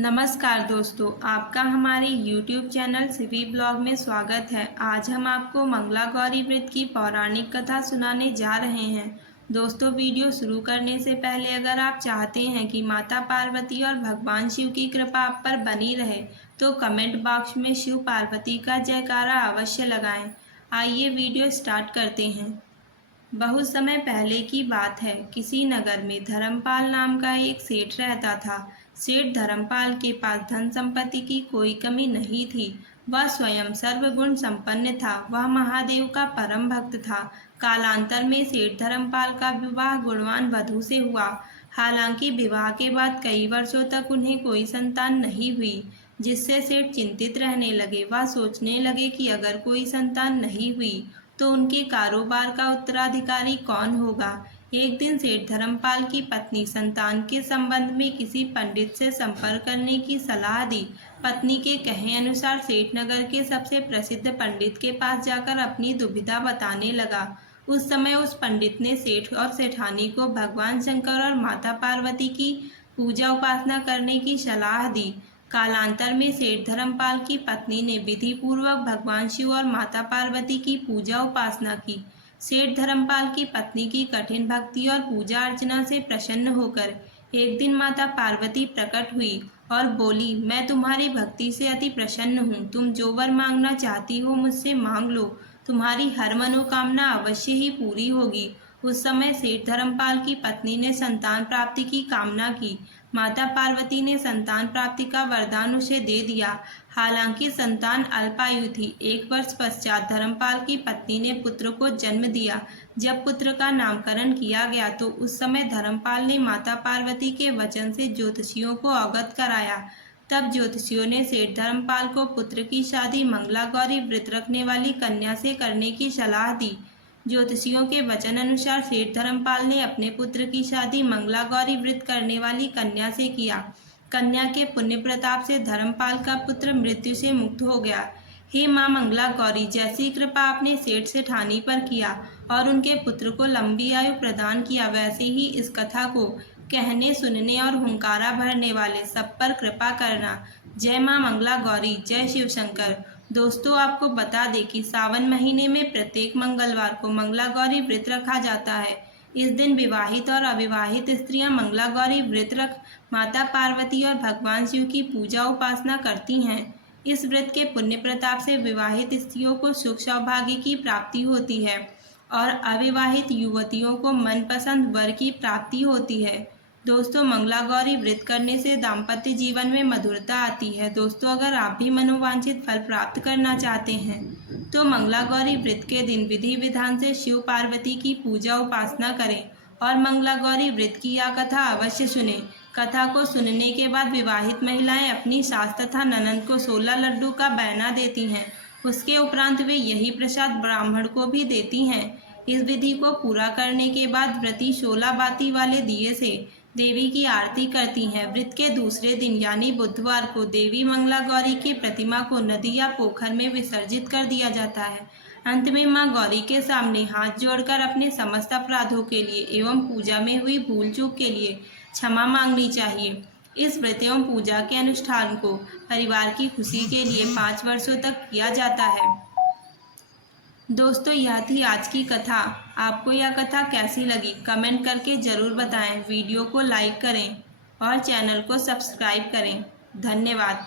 नमस्कार दोस्तों, आपका हमारे YouTube चैनल सिवी ब्लॉग में स्वागत है। आज हम आपको मंगला गौरी व्रत की पौराणिक कथा सुनाने जा रहे हैं। दोस्तों, वीडियो शुरू करने से पहले अगर आप चाहते हैं कि माता पार्वती और भगवान शिव की कृपा आप पर बनी रहे तो कमेंट बॉक्स में शिव पार्वती का जयकारा अवश्य लगाएं। आइए वीडियो स्टार्ट करते हैं। बहुत समय पहले की बात है। किसी नगर में धर्मपाल नाम का एक सेठ रहता था। सेठ धर्मपाल के पास धन संपत्ति की कोई कमी नहीं थी। वह स्वयं सर्वगुण संपन्न था। वह महादेव का परम भक्त था। कालांतर में सेठ धर्मपाल का विवाह गुणवान वधू से हुआ। हालांकि विवाह के बाद कई वर्षों तक उन्हें कोई संतान नहीं हुई, जिससे सेठ चिंतित रहने लगे। वह सोचने लगे कि अगर कोई संतान नहीं हुई तो उनके कारोबार का उत्तराधिकारी कौन होगा। एक दिन सेठ धर्मपाल की पत्नी संतान के संबंध में किसी पंडित से संपर्क करने की सलाह दी। पत्नी के कहे अनुसार सेठ नगर के सबसे प्रसिद्ध पंडित के पास जाकर अपनी दुविधा बताने लगा। उस समय उस पंडित ने सेठ और सेठानी को भगवान शंकर और माता पार्वती की पूजा उपासना करने की सलाह दी। कालांतर में सेठ धर्मपाल की पत्नी ने विधि पूर्वक भगवान शिव और माता पार्वती की पूजा उपासना की। सेठ धर्मपाल की पत्नी की कठिन भक्ति और पूजा अर्चना से प्रसन्न होकर एक दिन माता पार्वती प्रकट हुई और बोली, मैं तुम्हारी भक्ति से अति प्रसन्न हूँ। तुम जो वर मांगना चाहती हो मुझसे मांग लो, तुम्हारी हर मनोकामना अवश्य ही पूरी होगी। उस समय सेठ धर्मपाल की पत्नी ने संतान प्राप्ति की कामना की। माता पार्वती ने संतान प्राप्ति का वरदान उसे दे दिया। हालांकि संतान अल्पायु थी। 1 वर्ष पश्चात धर्मपाल की पत्नी ने पुत्र को जन्म दिया। जब पुत्र का नामकरण किया गया तो उस समय धर्मपाल ने माता पार्वती के वचन से ज्योतिषियों को अवगत कराया। तब ज्योतिषियों ने सेठ धर्मपाल को पुत्र की शादी मंगला गौरी व्रत रखने वाली कन्या से करने की सलाह दी। ज्योतिषियों के वचन अनुसार सेठ धर्मपाल ने अपने पुत्र की शादी मंगला गौरी व्रत करने वाली कन्या से किया। कन्या के पुण्य प्रताप से धर्मपाल का पुत्र मृत्यु से मुक्त हो गया। हे मां मंगला गौरी, जैसी कृपा आपने सेठ सेठानी पर किया और उनके पुत्र को लंबी आयु प्रदान किया, वैसे ही इस कथा को कहने, सुनने और हुंकारा भरने वाले सब पर कृपा करना। जय मां मंगला गौरी, जय शिव शंकर। दोस्तों, आपको बता दें कि सावन महीने में प्रत्येक मंगलवार को मंगला गौरी व्रत रखा जाता है। इस दिन विवाहित और अविवाहित स्त्रियां मंगला गौरी व्रत रख माता पार्वती और भगवान शिव की पूजा उपासना करती हैं। इस व्रत के पुण्य प्रताप से विवाहित स्त्रियों को सुख सौभाग्य की प्राप्ति होती है और अविवाहित युवतियों को मनपसंद वर की प्राप्ति होती है। दोस्तों, मंगला गौरी व्रत करने से दाम्पत्य जीवन में मधुरता आती है। दोस्तों, अगर आप भी मनोवांछित फल प्राप्त करना चाहते हैं तो मंगला गौरी व्रत के दिन विधि विधान से शिव पार्वती की पूजा उपासना करें और मंगला गौरी व्रत की यह कथा अवश्य सुनें। कथा को सुनने के बाद विवाहित महिलाएं अपनी सास तथा ननंद को 16 लड्डू का बैना देती हैं। उसके उपरांत वे यही प्रसाद ब्राह्मण को भी देती हैं। इस विधि को पूरा करने के बाद व्रती 16 बाती वाले दिए से देवी की आरती करती हैं। व्रत के दूसरे दिन यानी बुधवार को देवी मंगला गौरी की प्रतिमा को नदी या पोखर में विसर्जित कर दिया जाता है। अंत में मां गौरी के सामने हाथ जोड़कर अपने समस्त अपराधों के लिए एवं पूजा में हुई भूल चूक के लिए क्षमा मांगनी चाहिए। इस व्रत एवं पूजा के अनुष्ठान को परिवार की खुशी के लिए 5 वर्षों तक किया जाता है। दोस्तों, यह थी आज की कथा। आपको यह कथा कैसी लगी कमेंट करके ज़रूर बताएं। वीडियो को लाइक करें और चैनल को सब्सक्राइब करें। धन्यवाद।